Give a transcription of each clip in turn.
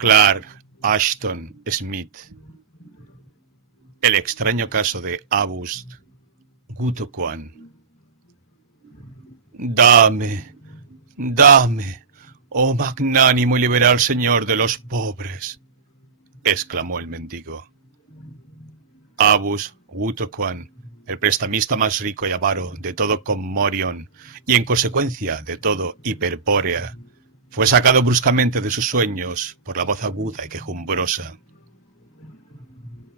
Clark Ashton Smith. El extraño caso de August Gutoquan. Dame, oh magnánimo y liberal señor de los pobres, exclamó el mendigo. August Gutoquan, el prestamista más rico y avaro de todo Commorion y en consecuencia de todo Hiperbórea, fue sacado bruscamente de sus sueños por la voz aguda y quejumbrosa.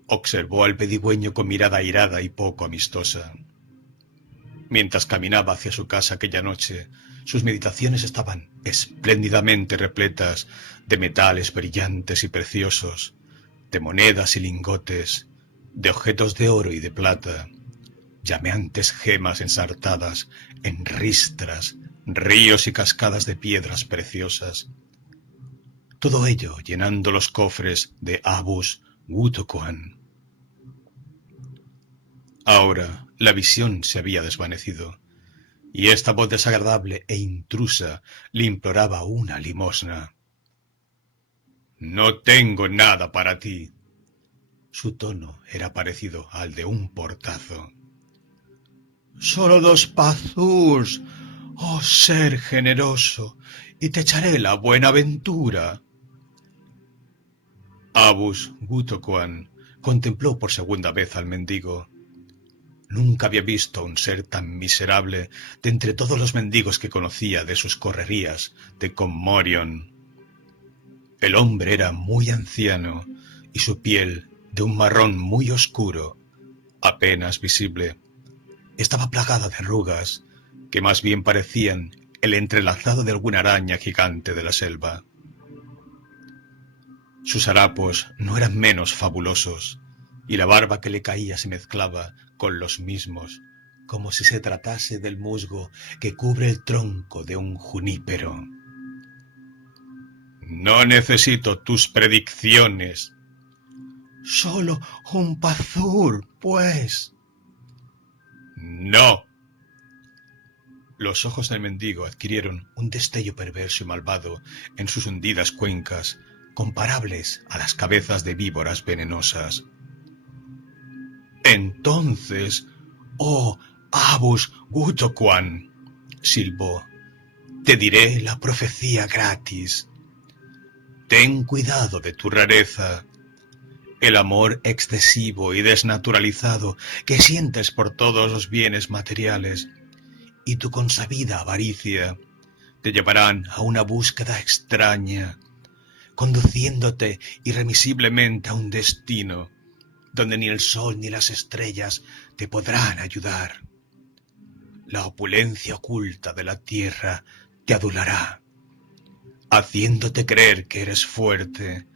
Observó al pedigüeño con mirada airada y poco amistosa. Mientras caminaba hacia su casa aquella noche, sus meditaciones estaban espléndidamente repletas de metales brillantes y preciosos, de monedas y lingotes, de objetos de oro y de plata, llameantes gemas ensartadas en ristras, ríos y cascadas de piedras preciosas. Todo ello llenando los cofres de August Gutoquan. Ahora la visión se había desvanecido, y esta voz desagradable e intrusa le imploraba una limosna. «No tengo nada para ti». Su tono era parecido al de un portazo. «Solo 2 pazurs, oh ser generoso, y te echaré la buena ventura». August Gutoquan contempló por segunda vez al mendigo. Nunca había visto a un ser tan miserable de entre todos los mendigos que conocía de sus correrías de Commorion. El hombre era muy anciano y su piel, de un marrón muy oscuro, apenas visible, estaba plagada de arrugas que más bien parecían el entrelazado de alguna araña gigante de la selva. Sus harapos no eran menos fabulosos, y la barba que le caía se mezclaba con los mismos, como si se tratase del musgo que cubre el tronco de un junípero. «No necesito tus predicciones». «Solo un pazur, pues». «No». Los ojos del mendigo adquirieron un destello perverso y malvado en sus hundidas cuencas, comparables a las cabezas de víboras venenosas. «Entonces, oh August Gutoquan», silbó, «te diré la profecía gratis. Ten cuidado de tu rareza. El amor excesivo y desnaturalizado que sientes por todos los bienes materiales y tu consabida avaricia te llevarán a una búsqueda extraña, conduciéndote irremisiblemente a un destino donde ni el sol ni las estrellas te podrán ayudar. La opulencia oculta de la tierra te adulará, haciéndote creer que eres fuerte,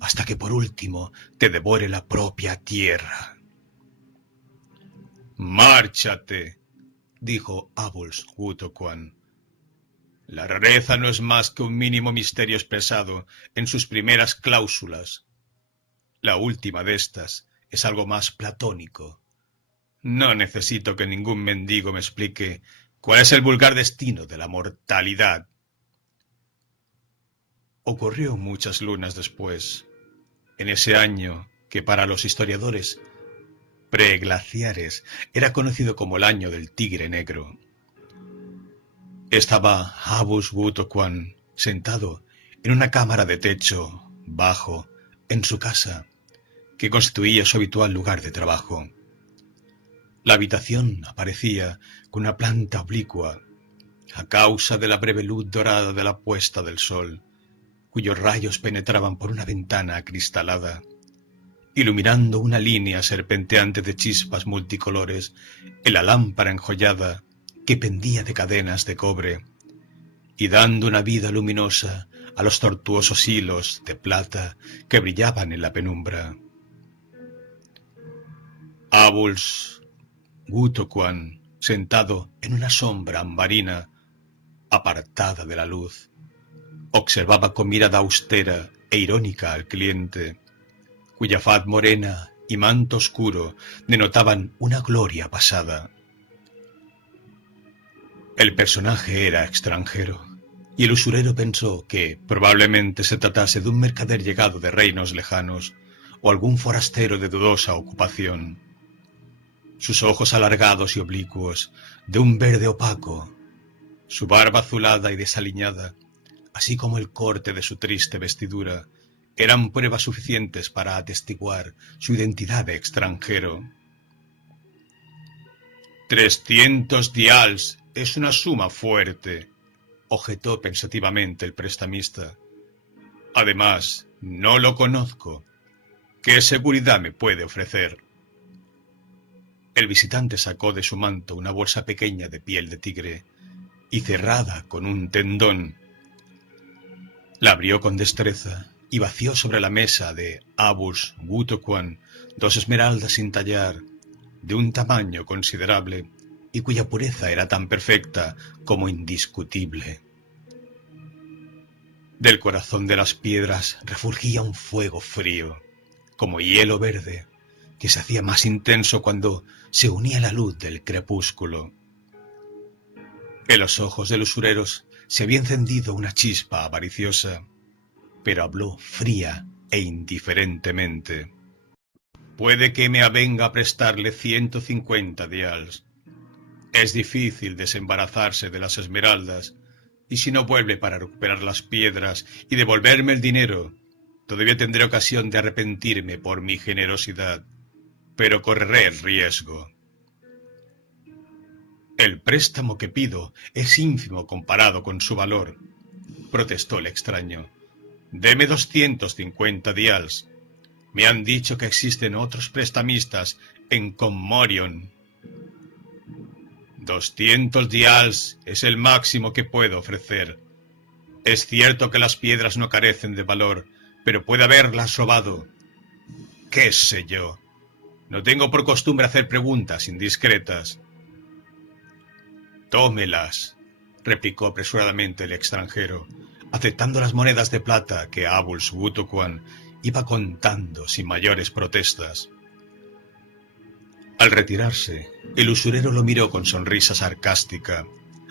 hasta que por último te devore la propia tierra». «Márchate», dijo August Gutoquan. «La rareza no es más que un mínimo misterio expresado en sus primeras cláusulas. La última de estas es algo más platónico. No necesito que ningún mendigo me explique cuál es el vulgar destino de la mortalidad». Ocurrió muchas lunas después, en ese año que para los historiadores preglaciares era conocido como el año del tigre negro. Estaba August Gutoquan sentado en una cámara de techo bajo en su casa, que constituía su habitual lugar de trabajo. La habitación aparecía con una planta oblicua, a causa de la breve luz dorada de la puesta del sol, cuyos rayos penetraban por una ventana acristalada, iluminando una línea serpenteante de chispas multicolores en la lámpara enjollada que pendía de cadenas de cobre, y dando una vida luminosa a los tortuosos hilos de plata que brillaban en la penumbra. August Gutoquan, sentado en una sombra ambarina, apartada de la luz, observaba con mirada austera e irónica al cliente, cuya faz morena y manto oscuro denotaban una gloria pasada. El personaje era extranjero, y el usurero pensó que probablemente se tratase de un mercader llegado de reinos lejanos o algún forastero de dudosa ocupación. Sus ojos alargados y oblicuos, de un verde opaco, su barba azulada y desaliñada, así como el corte de su triste vestidura, eran pruebas suficientes para atestiguar su identidad de extranjero. 300 dials es una suma fuerte, objetó pensativamente el prestamista. Además, no lo conozco. ¿Qué seguridad me puede ofrecer? El visitante sacó de su manto una bolsa pequeña de piel de tigre y cerrada con un tendón. La abrió con destreza y vació sobre la mesa de Abus Wutoquan 2 esmeraldas sin tallar, de un tamaño considerable y cuya pureza era tan perfecta como indiscutible. Del corazón de las piedras refulgía un fuego frío, como hielo verde, que se hacía más intenso cuando se unía a la luz del crepúsculo. En los ojos de los usureros se había encendido una chispa avariciosa, pero habló fría e indiferentemente. Puede que me avenga a prestarle 150 dials. Es difícil desembarazarse de las esmeraldas, y si no vuelve para recuperar las piedras y devolverme el dinero, todavía tendré ocasión de arrepentirme por mi generosidad, pero correré el riesgo. El préstamo que pido es ínfimo comparado con su valor, protestó el extraño. Deme 250 dials. Me han dicho que existen otros prestamistas en Commorion. 200 dials es el máximo que puedo ofrecer. Es cierto que las piedras no carecen de valor, pero puede haberlas robado. ¿Qué sé yo? No tengo por costumbre hacer preguntas indiscretas. Tómelas, replicó apresuradamente el extranjero, aceptando las monedas de plata que Abus Wutoquan iba contando sin mayores protestas. Al retirarse, el usurero lo miró con sonrisa sarcástica,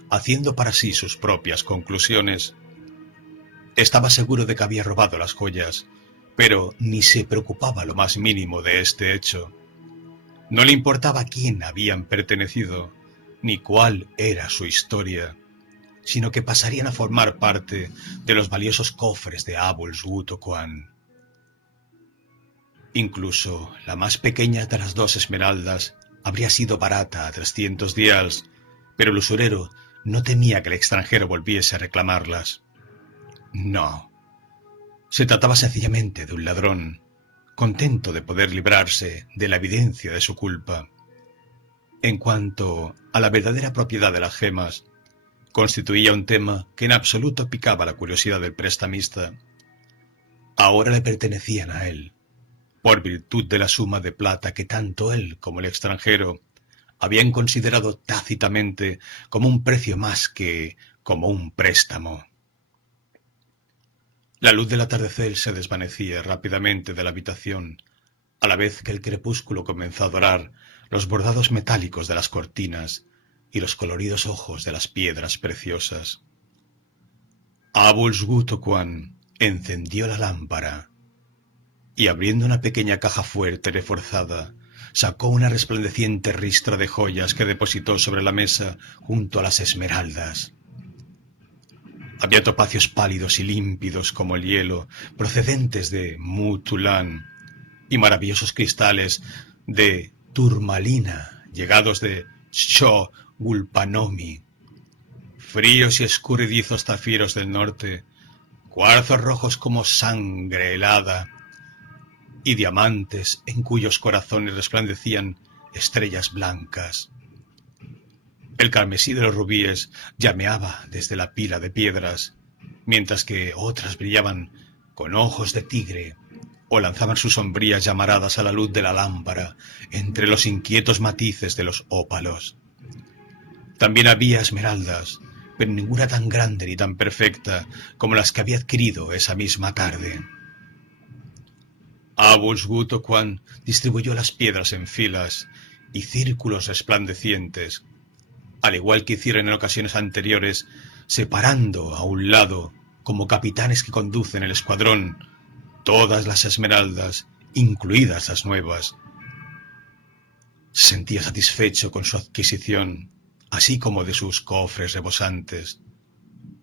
haciendo para sí sus propias conclusiones. Estaba seguro de que había robado las joyas, pero ni se preocupaba lo más mínimo de este hecho. No le importaba a quién habían pertenecido, ni cuál era su historia, sino que pasarían a formar parte de los valiosos cofres de Abus Wutoquan. Incluso la más pequeña de las 2 esmeraldas habría sido barata a 300 dials, pero el usurero no temía que el extranjero volviese a reclamarlas. No, se trataba sencillamente de un ladrón, contento de poder librarse de la evidencia de su culpa. En cuanto a la verdadera propiedad de las gemas, constituía un tema que en absoluto picaba la curiosidad del prestamista. Ahora le pertenecían a él, por virtud de la suma de plata que tanto él como el extranjero habían considerado tácitamente como un precio más que como un préstamo. La luz del atardecer se desvanecía rápidamente de la habitación, a la vez que el crepúsculo comenzó a dorar los bordados metálicos de las cortinas y los coloridos ojos de las piedras preciosas. Abus Wutoquan encendió la lámpara y, abriendo una pequeña caja fuerte reforzada, sacó una resplandeciente ristra de joyas que depositó sobre la mesa junto a las esmeraldas. Había topacios pálidos y límpidos como el hielo, procedentes de Mutulan, y maravillosos cristales de turmalina, llegados de Shogulpanomi, fríos y escurridizos zafiros del norte, cuarzos rojos como sangre helada, y diamantes en cuyos corazones resplandecían estrellas blancas. El carmesí de los rubíes llameaba desde la pila de piedras, mientras que otras brillaban con ojos de tigre o lanzaban sus sombrías llamaradas a la luz de la lámpara entre los inquietos matices de los ópalos. También había esmeraldas, pero ninguna tan grande ni tan perfecta como las que había adquirido esa misma tarde. Abus Wutoquan distribuyó las piedras en filas y círculos resplandecientes. Al igual que hicieron en ocasiones anteriores, separando a un lado, como capitanes que conducen el escuadrón, todas las esmeraldas, incluidas las nuevas. Se sentía satisfecho con su adquisición, así como de sus cofres rebosantes.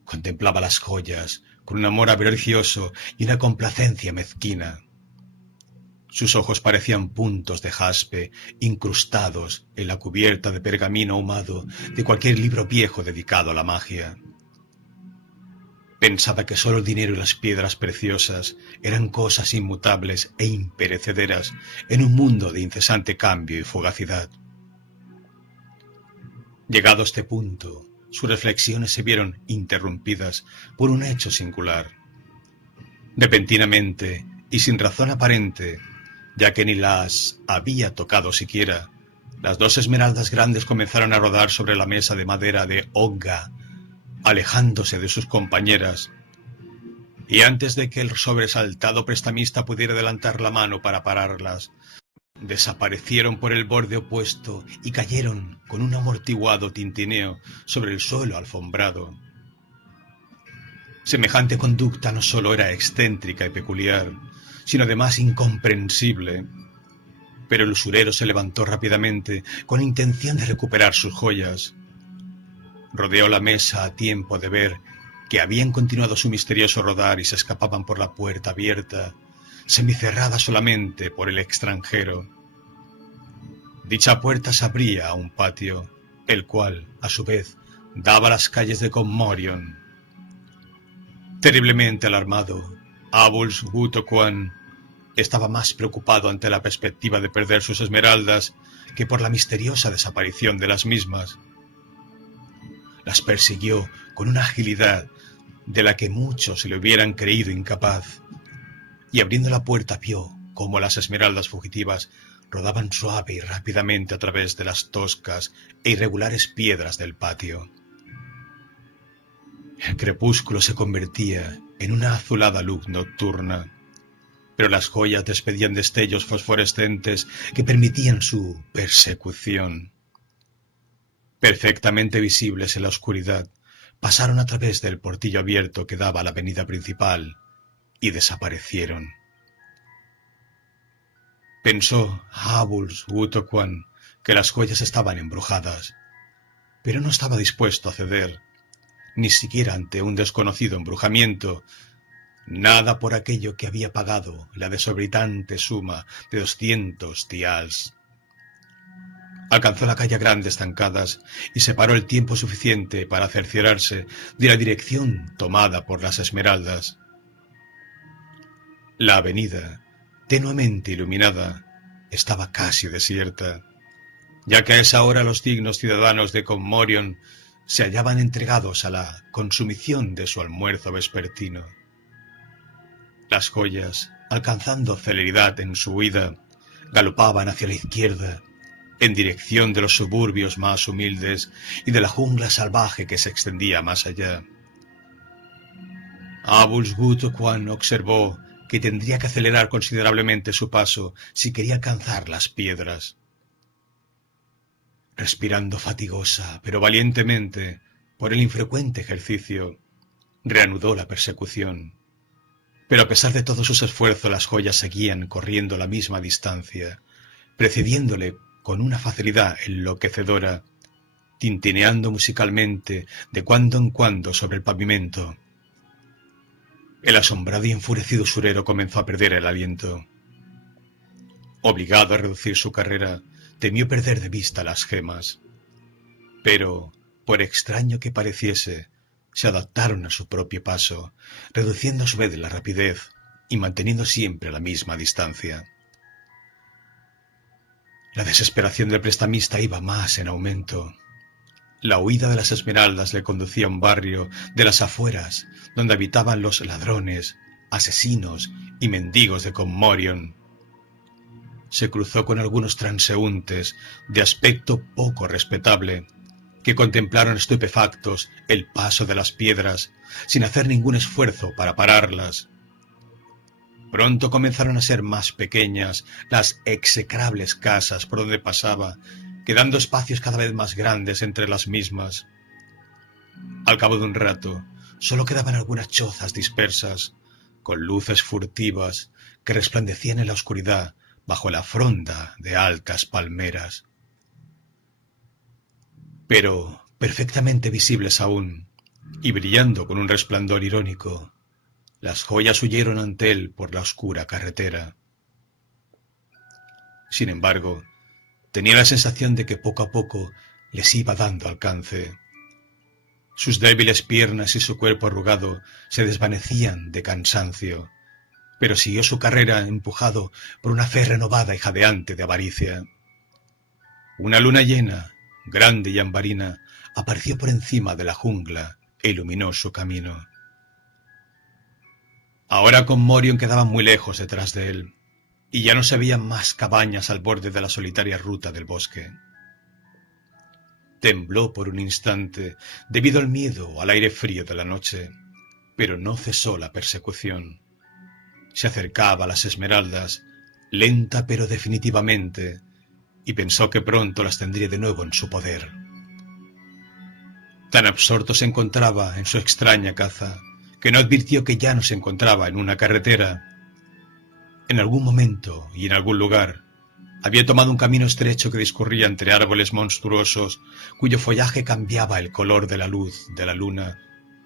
Contemplaba las joyas con un amor avaricioso y una complacencia mezquina. Sus ojos parecían puntos de jaspe incrustados en la cubierta de pergamino ahumado de cualquier libro viejo dedicado a la magia. Pensaba que solo el dinero y las piedras preciosas eran cosas inmutables e imperecederas en un mundo de incesante cambio y fugacidad. Llegado a este punto, sus reflexiones se vieron interrumpidas por un hecho singular. Repentinamente, y sin razón aparente, ya que ni las había tocado siquiera, las dos esmeraldas grandes comenzaron a rodar sobre la mesa de madera de Ogga, alejándose de sus compañeras, y antes de que el sobresaltado prestamista pudiera adelantar la mano para pararlas, desaparecieron por el borde opuesto y cayeron con un amortiguado tintineo sobre el suelo alfombrado. Semejante conducta no solo era excéntrica y peculiar, sino además incomprensible. Pero el usurero se levantó rápidamente con intención de recuperar sus joyas. Rodeó la mesa a tiempo de ver que habían continuado su misterioso rodar y se escapaban por la puerta abierta, semicerrada solamente por el extranjero. Dicha puerta se abría a un patio, el cual, a su vez, daba a las calles de Commorion. Terriblemente alarmado, Abuls Gutoquan estaba más preocupado ante la perspectiva de perder sus esmeraldas que por la misteriosa desaparición de las mismas. Las persiguió con una agilidad de la que muchos se le hubieran creído incapaz, y abriendo la puerta vio cómo las esmeraldas fugitivas rodaban suave y rápidamente a través de las toscas e irregulares piedras del patio. El crepúsculo se convertía en una azulada luz nocturna, pero las joyas despedían destellos fosforescentes que permitían su persecución. Perfectamente visibles en la oscuridad, pasaron a través del portillo abierto que daba a la avenida principal y desaparecieron. Pensó Abuls Gutoquan que las joyas estaban embrujadas, pero no estaba dispuesto a ceder, ni siquiera ante un desconocido embrujamiento, nada por aquello que había pagado la desorbitante suma de 200 tials. Alcanzó la calle Grande Estancadas y se paró el tiempo suficiente para cerciorarse de la dirección tomada por las esmeraldas. La avenida, tenuemente iluminada, estaba casi desierta, ya que a esa hora los dignos ciudadanos de Commorion se hallaban entregados a la consumición de su almuerzo vespertino. Las joyas, alcanzando celeridad en su huida, galopaban hacia la izquierda, en dirección de los suburbios más humildes y de la jungla salvaje que se extendía más allá. Abuls Gutoquan observó que tendría que acelerar considerablemente su paso si quería alcanzar las piedras. Respirando fatigosa, pero valientemente, por el infrecuente ejercicio, reanudó la persecución. Pero a pesar de todos sus esfuerzos, las joyas seguían corriendo la misma distancia, precediéndole con una facilidad enloquecedora, tintineando musicalmente de cuando en cuando sobre el pavimento. El asombrado y enfurecido usurero comenzó a perder el aliento. Obligado a reducir su carrera, temió perder de vista las gemas. Pero, por extraño que pareciese, se adaptaron a su propio paso, reduciendo a su vez la rapidez y manteniendo siempre la misma distancia. La desesperación del prestamista iba más en aumento. La huida de las esmeraldas le conducía a un barrio de las afueras, donde habitaban los ladrones, asesinos y mendigos de Commorion. Se cruzó con algunos transeúntes de aspecto poco respetable, que contemplaron estupefactos el paso de las piedras, sin hacer ningún esfuerzo para pararlas. Pronto comenzaron a ser más pequeñas las execrables casas por donde pasaba, quedando espacios cada vez más grandes entre las mismas. Al cabo de un rato, solo quedaban algunas chozas dispersas, con luces furtivas que resplandecían en la oscuridad bajo la fronda de altas palmeras. Pero perfectamente visibles aún, y brillando con un resplandor irónico, las joyas huyeron ante él por la oscura carretera. Sin embargo, tenía la sensación de que poco a poco les iba dando alcance. Sus débiles piernas y su cuerpo arrugado se desvanecían de cansancio, pero siguió su carrera empujado por una fe renovada y jadeante de avaricia. Una luna llena, grande y ambarina, apareció por encima de la jungla e iluminó su camino. Ahora con Morion quedaba muy lejos detrás de él, y ya no se veían más cabañas al borde de la solitaria ruta del bosque. Tembló por un instante debido al miedo al aire frío de la noche, pero no cesó la persecución. Se acercaba a las esmeraldas, lenta pero definitivamente, y pensó que pronto las tendría de nuevo en su poder. Tan absorto se encontraba en su extraña caza, que no advirtió que ya no se encontraba en una carretera. En algún momento y en algún lugar, había tomado un camino estrecho que discurría entre árboles monstruosos, cuyo follaje cambiaba el color de la luz de la luna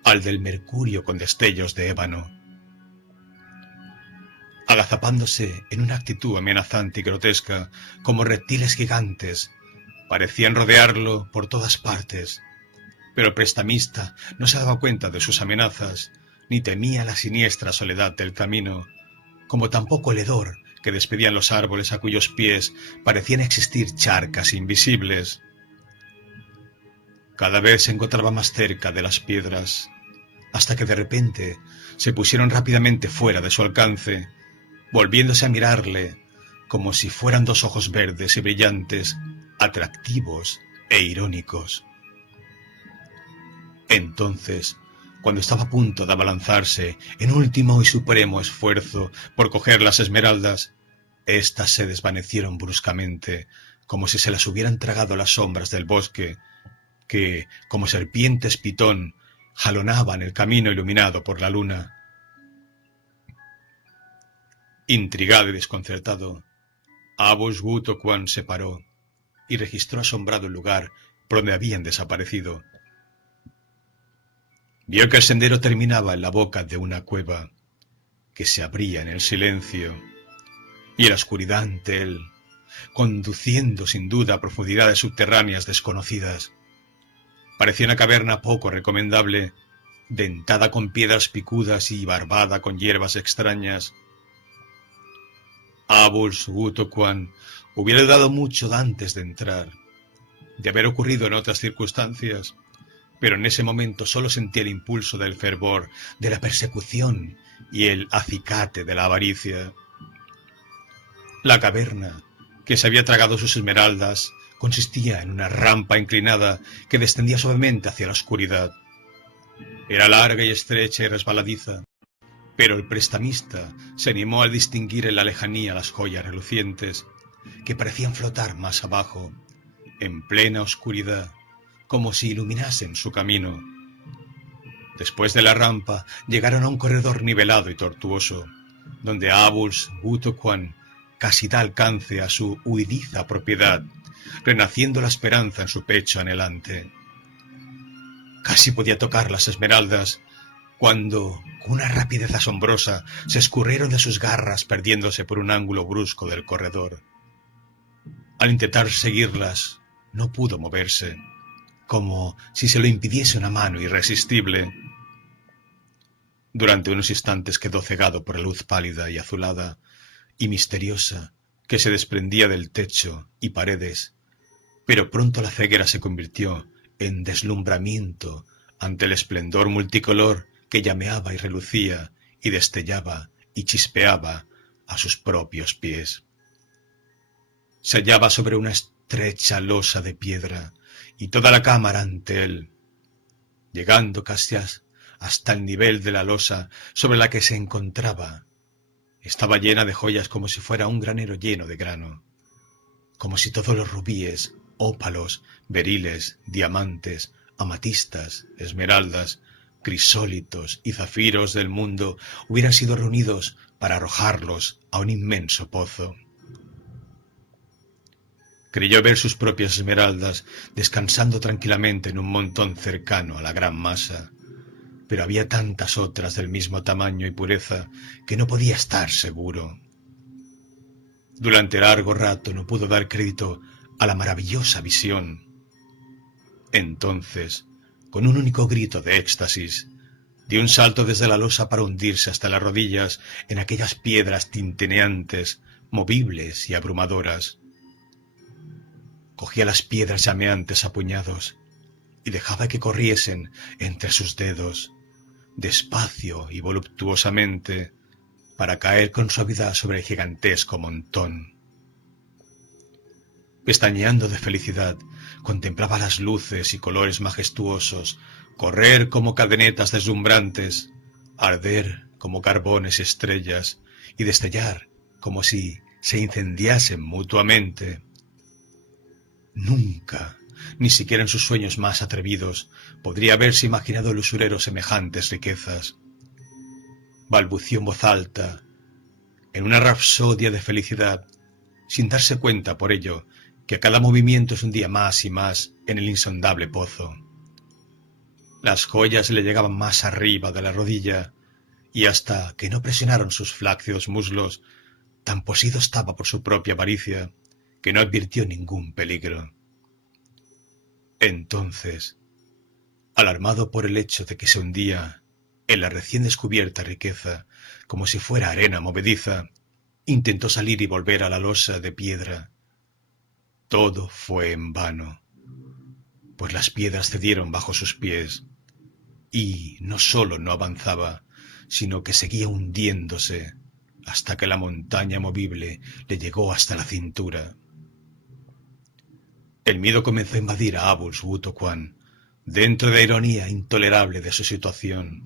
al del mercurio con destellos de ébano. Agazapándose en una actitud amenazante y grotesca, como reptiles gigantes, parecían rodearlo por todas partes, pero el prestamista no se daba cuenta de sus amenazas, ni temía la siniestra soledad del camino, como tampoco el hedor que despedían los árboles a cuyos pies parecían existir charcas invisibles. Cada vez se encontraba más cerca de las piedras, hasta que de repente se pusieron rápidamente fuera de su alcance, volviéndose a mirarle como si fueran dos ojos verdes y brillantes, atractivos e irónicos. Entonces, cuando estaba a punto de abalanzarse en último y supremo esfuerzo por coger las esmeraldas, éstas se desvanecieron bruscamente, como si se las hubieran tragado las sombras del bosque, que, como serpientes pitón, jalonaban el camino iluminado por la luna. Intrigado y desconcertado, Abus Wutoquan se paró y registró asombrado el lugar por donde habían desaparecido. Vio que el sendero terminaba en la boca de una cueva que se abría en el silencio y en la oscuridad ante él, conduciendo sin duda a profundidades subterráneas desconocidas. Parecía una caverna poco recomendable, dentada con piedras picudas y barbada con hierbas extrañas. Abus Wutoquan hubiera dado mucho antes de entrar, de haber ocurrido en otras circunstancias, pero en ese momento solo sentía el impulso del fervor, de la persecución y el acicate de la avaricia. La caverna, que se había tragado sus esmeraldas, consistía en una rampa inclinada que descendía suavemente hacia la oscuridad. Era larga y estrecha y resbaladiza, pero el prestamista se animó al distinguir en la lejanía las joyas relucientes, que parecían flotar más abajo, en plena oscuridad, como si iluminasen su camino. Después de la rampa llegaron a un corredor nivelado y tortuoso, donde Abus Wutoquan casi da alcance a su huidiza propiedad, renaciendo la esperanza en su pecho anhelante. Casi podía tocar las esmeraldas, cuando, con una rapidez asombrosa, se escurrieron de sus garras perdiéndose por un ángulo brusco del corredor. Al intentar seguirlas, no pudo moverse, como si se lo impidiese una mano irresistible. Durante unos instantes quedó cegado por la luz pálida y azulada y misteriosa que se desprendía del techo y paredes, pero pronto la ceguera se convirtió en deslumbramiento ante el esplendor multicolor que llameaba y relucía y destellaba y chispeaba a sus propios pies. Se hallaba sobre una estrecha losa de piedra, y toda la cámara ante él, llegando casi hasta el nivel de la losa sobre la que se encontraba, estaba llena de joyas como si fuera un granero lleno de grano, como si todos los rubíes, ópalos, beriles, diamantes, amatistas, esmeraldas, crisólitos y zafiros del mundo hubieran sido reunidos para arrojarlos a un inmenso pozo. Creyó ver sus propias esmeraldas descansando tranquilamente en un montón cercano a la gran masa, pero había tantas otras del mismo tamaño y pureza que no podía estar seguro. Durante largo rato no pudo dar crédito a la maravillosa visión. Entonces, con un único grito de éxtasis, dio un salto desde la losa para hundirse hasta las rodillas en aquellas piedras tintineantes, movibles y abrumadoras. Cogía las piedras llameantes a puñados y dejaba que corriesen entre sus dedos, despacio y voluptuosamente, para caer con suavidad sobre el gigantesco montón. Pestañeando de felicidad, contemplaba las luces y colores majestuosos correr como cadenetas deslumbrantes, arder como carbones y estrellas, y destellar como si se incendiasen mutuamente. Nunca, ni siquiera en sus sueños más atrevidos, podría haberse imaginado el usurero semejantes riquezas. Balbució en voz alta, en una rapsodia de felicidad, sin darse cuenta por ello que cada movimiento se hundía más y más en el insondable pozo. Las joyas le llegaban más arriba de la rodilla, y hasta que no presionaron sus flácidos muslos, tan poseído estaba por su propia avaricia, que no advirtió ningún peligro. Entonces, alarmado por el hecho de que se hundía en la recién descubierta riqueza, como si fuera arena movediza, intentó salir y volver a la losa de piedra. Todo fue en vano, pues las piedras cedieron bajo sus pies, y no sólo no avanzaba, sino que seguía hundiéndose, hasta que la montaña movible le llegó hasta la cintura. El miedo comenzó a invadir a Abuls Wutoquan, dentro de la ironía intolerable de su situación.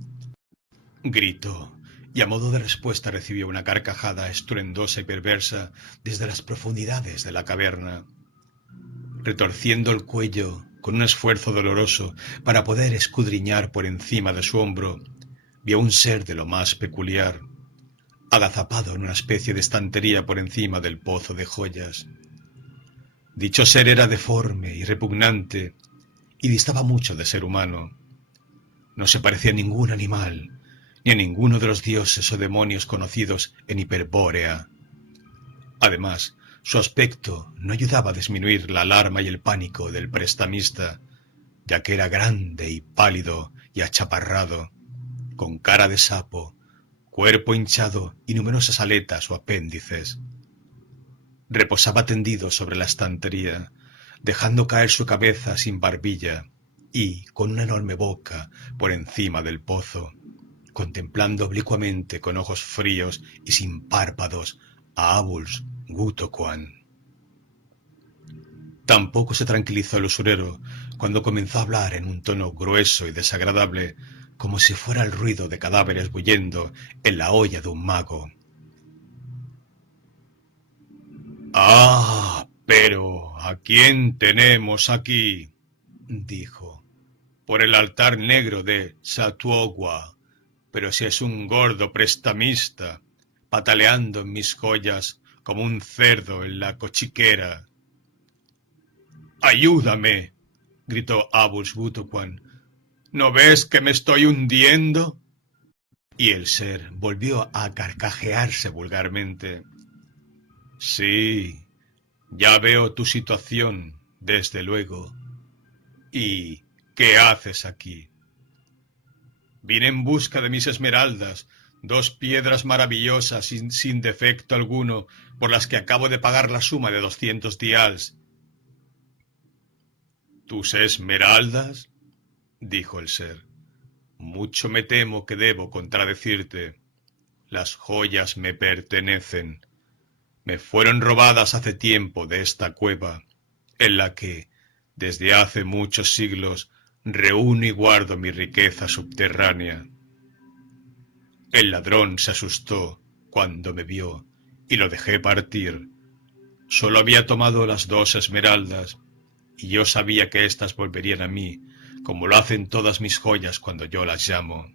Gritó, y a modo de respuesta recibió una carcajada estruendosa y perversa desde las profundidades de la caverna. Retorciendo el cuello con un esfuerzo doloroso para poder escudriñar por encima de su hombro, vio un ser de lo más peculiar, agazapado en una especie de estantería por encima del pozo de joyas. Dicho ser era deforme y repugnante, y distaba mucho de ser humano. No se parecía a ningún animal, ni a ninguno de los dioses o demonios conocidos en Hiperbórea. Además, su aspecto no ayudaba a disminuir la alarma y el pánico del prestamista, ya que era grande y pálido y achaparrado, con cara de sapo, cuerpo hinchado y numerosas aletas o apéndices. Reposaba tendido sobre la estantería, dejando caer su cabeza sin barbilla y con una enorme boca por encima del pozo, contemplando oblicuamente con ojos fríos y sin párpados a Abuls Wutoquan. Tampoco se tranquilizó el usurero cuando comenzó a hablar en un tono grueso y desagradable, como si fuera el ruido de cadáveres bullendo en la olla de un mago. «Ah, pero ¿a quién tenemos aquí?», dijo. «Por el altar negro de Satuogua, pero si es un gordo prestamista, pataleando en mis joyas como un cerdo en la cochiquera». «¡Ayúdame!», gritó Abuls Wutoquan. «¿No ves que me estoy hundiendo?». Y el ser volvió a carcajearse vulgarmente. «Sí, ya veo tu situación, desde luego. ¿Y qué haces aquí?». «Vine en busca de mis esmeraldas, 2 piedras maravillosas sin defecto alguno, por las que acabo de pagar la suma de 200 dials». «¿Tus esmeraldas?», dijo el ser. «Mucho me temo que debo contradecirte. Las joyas me pertenecen. Me fueron robadas hace tiempo de esta cueva, en la que, desde hace muchos siglos, reúno y guardo mi riqueza subterránea». El ladrón se asustó cuando me vio y lo dejé partir. Solo había tomado las 2 esmeraldas, y yo sabía que éstas volverían a mí como lo hacen todas mis joyas cuando yo las llamo.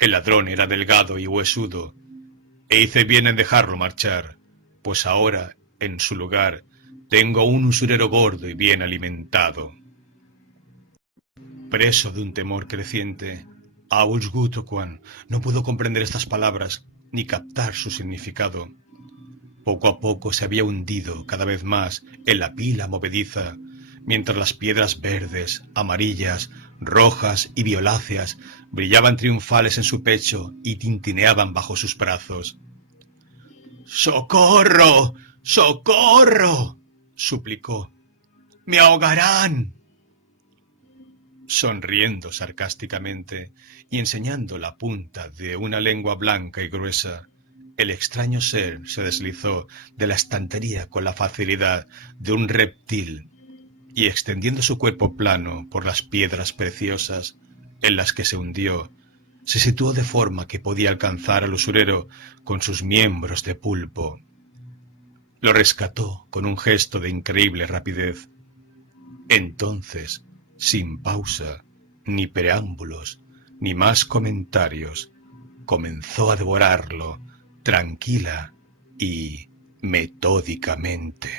El ladrón era delgado y huesudo, e hice bien en dejarlo marchar, pues ahora, en su lugar, tengo un usurero gordo y bien alimentado. Preso de un temor creciente, Gutocuan no pudo comprender estas palabras ni captar su significado. Poco a poco se había hundido cada vez más en la pila movediza, mientras las piedras verdes, amarillas, rojas y violáceas brillaban triunfales en su pecho y tintineaban bajo sus brazos. ¡Socorro! ¡Socorro! suplicó. ¡Me ahogarán! Sonriendo sarcásticamente y enseñando la punta de una lengua blanca y gruesa, el extraño ser se deslizó de la estantería con la facilidad de un reptil y, extendiendo su cuerpo plano por las piedras preciosas en las que se hundió, se situó de forma que podía alcanzar al usurero con sus miembros de pulpo. Lo rescató con un gesto de increíble rapidez. Entonces, sin pausa, ni preámbulos, ni más comentarios, comenzó a devorarlo tranquila y metódicamente.